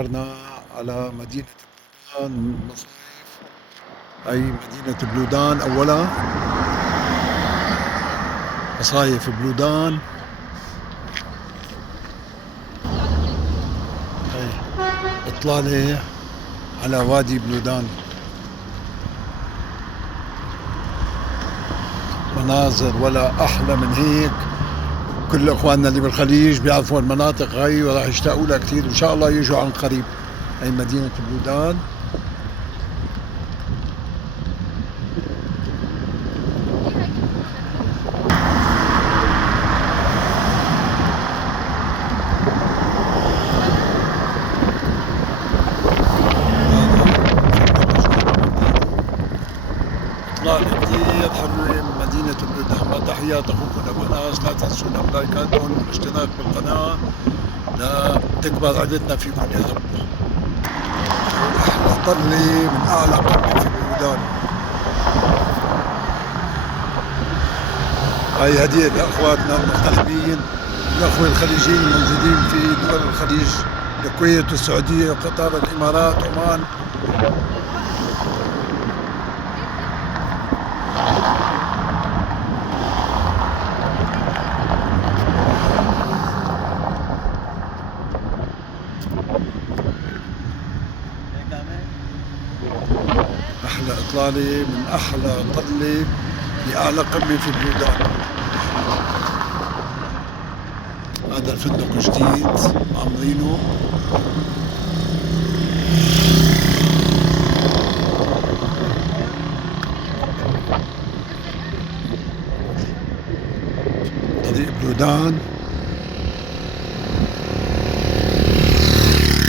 سافرنا على مدينة بلودان مصايف. أي مدينة بلودان أولا مصايف بلودان. أي إطلالة على وادي بلودان، مناظر ولا أحلى من هيك. كل إخواننا اللي بالخليج بيعرفوا المناطق هاي وراح يشتاقوا لها كثير، وإن شاء الله يجوا عن قريب. هي مدينة بلودان. إطلالة كثير حلوة من مدينة بلودان. تحيات أخوكم أبو ناس. لا تنسونا بلايكاتكم والاشتراك بالقناة لتكبر عددنا فيكم يا رب. أحلى طلة من أعلى قمة في بلودان. هاي هدية لأخواتنا المغتربين، الأخوة الخليجيين الموجودين في دول الخليج، الكويت والسعودية وقطر الإمارات عمان. أحلى إطلالة من أحلى طلة لأعلى قمة في بلودان. هذا الفندق جديد عاملينه